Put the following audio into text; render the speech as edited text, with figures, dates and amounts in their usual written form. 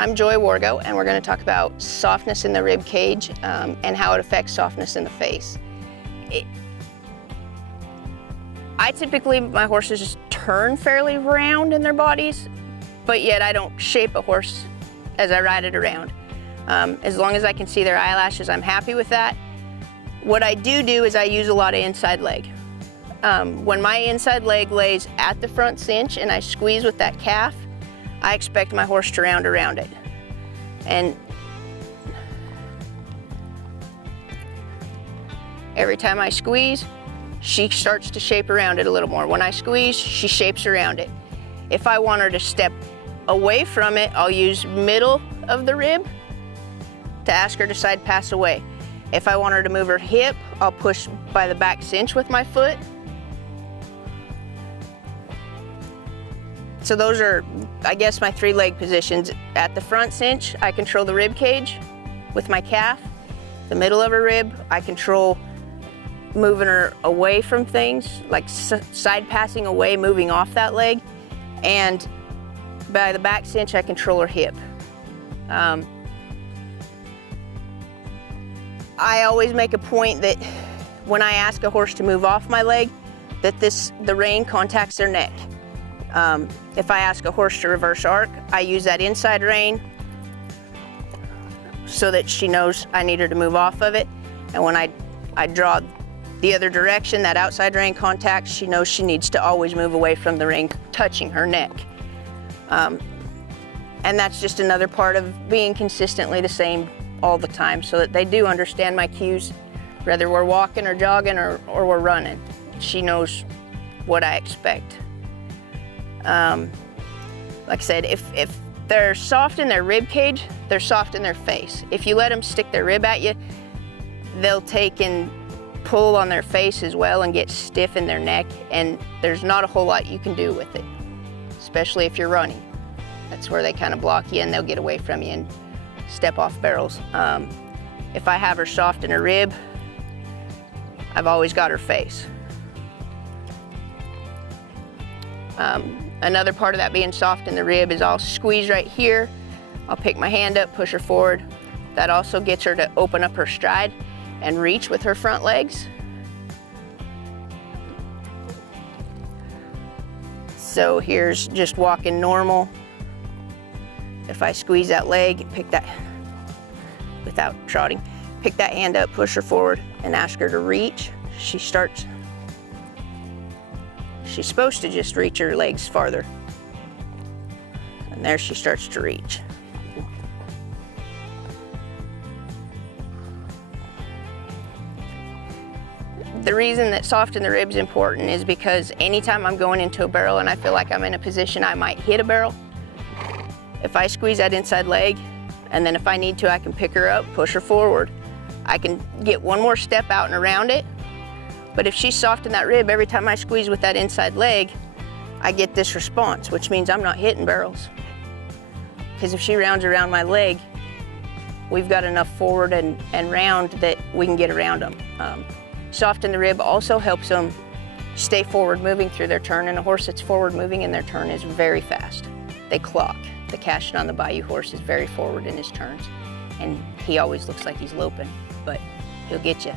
I'm Joy Wargo, and we're going to talk about softness in the rib cage and how it affects softness in the face. I typically, my horses just turn fairly round in their bodies, but yet I don't shape a horse as I ride it around. As long as I can see their eyelashes, I'm happy with that. What I do is I use a lot of inside leg. When my inside leg lays at the front cinch and I squeeze with that calf, I expect my horse to round around it. And every time I squeeze, she starts to shape around it a little more. When I squeeze, she shapes around it. If I want her to step away from it, I'll use middle of the rib to ask her to side pass away. If I want her to move her hip, I'll push by the back cinch with my foot. So those are, I guess, my 3 leg positions. At the front cinch, I control the rib cage with my calf. The middle of her rib, I control moving her away from things, like side passing away, moving off that leg. And by the back cinch, I control her hip. I always make a point that when I ask a horse to move off my leg, that the rein contacts their neck. If I ask a horse to reverse arc, I use that inside rein so that she knows I need her to move off of it. And when I draw the other direction, that outside rein contact, she knows she needs to always move away from the rein touching her neck. And that's just another part of being consistently the same all the time, so that they do understand my cues, whether we're walking or jogging or we're running. She knows what I expect. Like I said, if they're soft in their rib cage, they're soft in their face. If you let them stick their rib at you, they'll take and pull on their face as well and get stiff in their neck, and there's not a whole lot you can do with it, especially if you're running. That's where they kind of block you and they'll get away from you and step off barrels. If I have her soft in her rib, I've always got her face. Another part of that being soft in the rib is I'll squeeze right here. I'll pick my hand up, push her forward. That also gets her to open up her stride and reach with her front legs. So here's just walking normal. If I squeeze that leg, pick that, without trotting, pick that hand up, push her forward, and ask her to reach. She's supposed to just reach her legs farther. And there she starts to reach. The reason that soft in the rib is important is because anytime I'm going into a barrel and I feel like I'm in a position I might hit a barrel, if I squeeze that inside leg, and then if I need to, I can pick her up, push her forward. I can get one more step out and around it. But if she's soft in that rib, every time I squeeze with that inside leg, I get this response, which means I'm not hitting barrels. Because if she rounds around my leg, we've got enough forward and round that we can get around them. Soft in the rib also helps them stay forward moving through their turn, and a horse that's forward moving in their turn is very fast. They clock. The Cashin on the Bayou horse is very forward in his turns, and he always looks like he's loping, but he'll get you.